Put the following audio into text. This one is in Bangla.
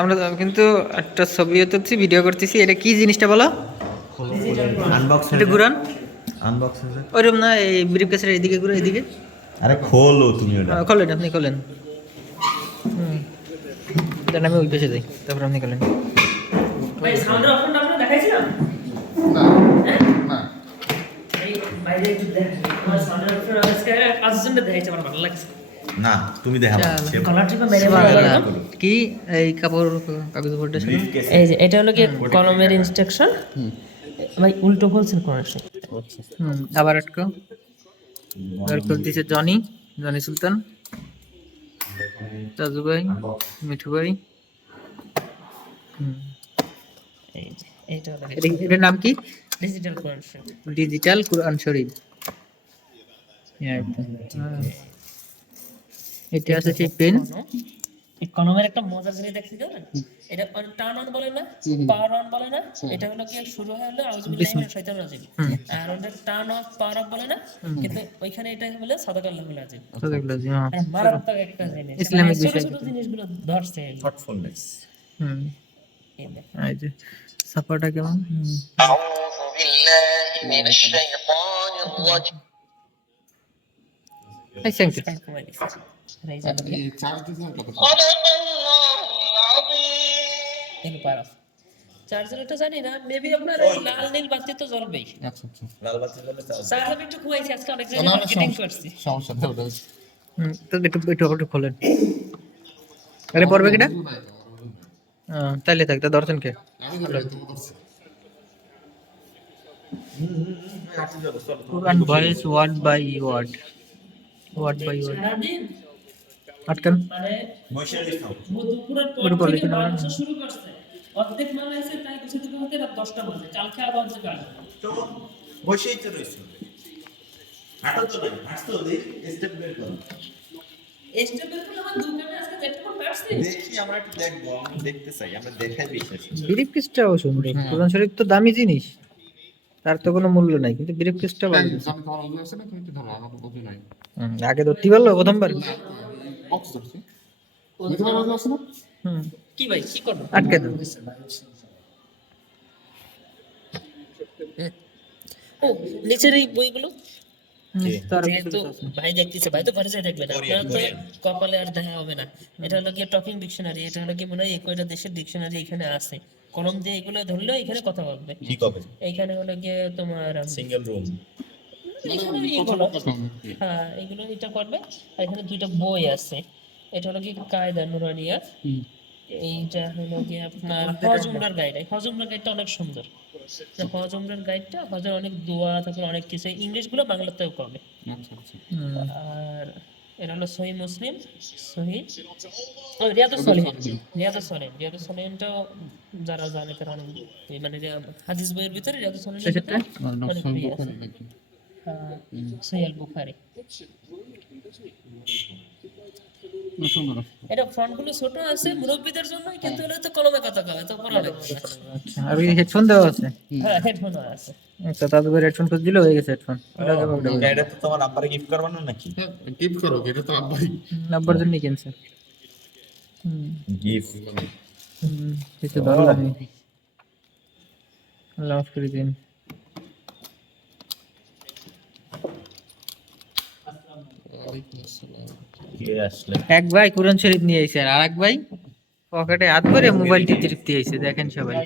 আমরা কিন্তু একটা ছবিও তুলছি, ভিডিও করতেছি। এটা কি জিনিসটা বলো? আনবক্স এটা ঘুরান। আনবক্স ওইরকম না, এই ব্রিফ কেসের এইদিকে ঘুরে, এইদিকে। আরে খোলো তুমি ওটা। খোলেন, আপনি খোলেন। দেন আমি ওই পেশে যাই, তারপর আপনি খোলেন। ভাই সাউন্ডের অপশনটা আপনারা দেখাইছিলাম? না হ্যাঁ? না এই বাইরে একটু দেখ। আমার সাউন্ডের অপশন আজকে কাজের জন্য দেখাইছে, আমার ভালো লাগছে। না তুমি দেখা চল। কলার ট্রিপে মেরে সুবহানাল্লাহ। দিলাম। কি এই কাপড় কাগজ উপরটা ছিল? এই যে এটা হলো কি কলমের ইনস্ট্রাকশন। ভাই উল্টো বলছেন কোন আসে? আবার আটকো। আর খুলতেছে জনি, জনি সুলতান, তাজু ভাই, মিঠু ভাই। এই যে এটা হলো এটার নাম কি? Digital quantity. ডিজিটাল কুরআন শরীফ। এটা আছে সেই পেন। এই কলমের একটা মজার জিনিস দেখছি জানেন? এটা টার্ন অন বলে না, পাওয়ার অন বলে না, এটা হলো কি শুরু হলো আউযুবিল্লাহি মিনাশ শাইতানির রাজিম। আর ওটা টার্ন অফ পাওয়ার অফ বলে না, কিন্তু ওইখানে এটা হলো সাদাকাল্লাহুল আজিম। সাদাকাল্লাহু আজিম। আর মারাত্মক একটা জিনিস, ইসলামিক ছোট বিষয়। ছোট জিনিসগুলো ধরছে। থটফুলনেস। এই দেখ। এই যে সাফাটা কেমন? أعوذ بالله من الشيطان الرجيم এই থ্যাংক ইউ। স্ক্যান করে দিছি। আর এই যে হলো এই চার্জ দিতে কত صدق الله العظيم এগুলো পাওয়ার অফ। চার্জারটা জানি না, মেবি আপনার এই লাল নীল বাতি তো জ্বলবেই। আচ্ছা আচ্ছা লাল বাতি জ্বলে চার্জ। চার্জার একটু খুয়াইছি আজকে, অনেক না, জায়গায় না, মার্কেটিং করছি। সমস্যা নেই ওটা তো একটু খোলেন। আরে পড়বে কিনা? তাইলে থাক, তা দর্শন কে? আমি ধরে তো করছি কুরআন voice word by word, word by word. সারাদিন আটকান। মানে মশারি খাও। দুপুরের পর পুরো বলে থেকে কিনা? বাংলাদেশ শুরু করছে, অর্ধেক মাল আছে, তাই কিছু কিছু হতে রাত 10টা বাজে, কালকে আবার অর্ধেক আসবে। তো বসেই তো রইছো। হাঁটো তো না, হাঁটতো দেই স্টেপ বের করো। স্টেপের পর আমার দোকানে আজকে যেটা করে পারছি, দেখি আমরা একটু দেখবো, আমি দেখতে চাই, আমরা দেখাই বিশ্বাস করি। ব্রিফ কেসটাও সুন্দর। কুরআন শরীফ তো দামি জিনিস, তার তো কোনো মূল্য নাই, কিন্তু ব্রিফ কেসটা ভালো। আমি তোমার ওজন আছে না তুমি কি ধরো আমার ওজন নাই আগে ধরতে পারলো প্রথমবার। বক্স ধরছি ওই তোমার ওজন আছে না কি ভাই কি করব? আটকে দাও। ও নিচের এই বইগুলো তার যেহেতু ভাই দেখতেছে, ভাই তো ঘরে যাই দেখবেন, আপনার তো কপালে আর দেখা হবে না। এটা হলো গিয়ে টকিং ডিকশনারি, এটা হলো কি মনে হয় কয়টা দেশের ডিকশনারি এখানে আছে, কলম দিয়ে এগুলো ধরলে এখানে কথা বলবে। কি কবে? এইখানে হলো গিয়ে তোমার সিঙ্গেল রুম। এখানে এইগুলো, হ্যাঁ এগুলো এটা করবে। আর এখানে দুইটা বই আছে, এটা হলো কি কায়দা নুরানিয়া, এইটা হলো গিয়ে আপনার হজ উমরার গাইড। হজ উমরার গাইডটা অনেক সুন্দর। হজ উমরার গাইডটা, হজের অনেক দোয়া, তারপর অনেক কিছু ইংলিশ গুলো বাংলাতেও করবে। আচ্ছা আচ্ছা আর এটা হলো সহি মুসলিম, সহি ও রিয়াদুস সলিহিন, রিয়াদুস সলিহিনটাও যারা জানে তারা অনেক মানে যে হাদিস বইয়ের ভিতরে রিয়াদুস সলিহিনটা অনেক প্রিয় আছে। সহি আল বুখারী। সুন্দর এটা ফন্ট গুলো ছোট আছে মুরব্বীদের জন্য, কিন্তু এটা তো কলমে কথা কয়, তো পড়া লাগবে না। আচ্ছা, আর হেডফোন দেওয়া আছে। হ্যাঁ হেডফোনও আছে। আচ্ছা, তাদের হেডফোন খুঁজ দিলে হয়ে গেছে হেডফোন। এটা তো তোমার আব্বারে গিফট করবানো নাকি? গিফট করো এটা তো আব্বাই নাম্বার জন্য কিনছে। গিফট। কিছু ভালো লাগে। আল্লাহ মাফ করে দিন। ওয়ালাইকুম আসসালাম কে আসলে? এক ভাই কোরআন শরীফ নিয়ে আইছে, আর এক ভাই পকেটে হাত ভরে মোবাইল টিপতে টিপতে আইছে, দেখেন সবাই।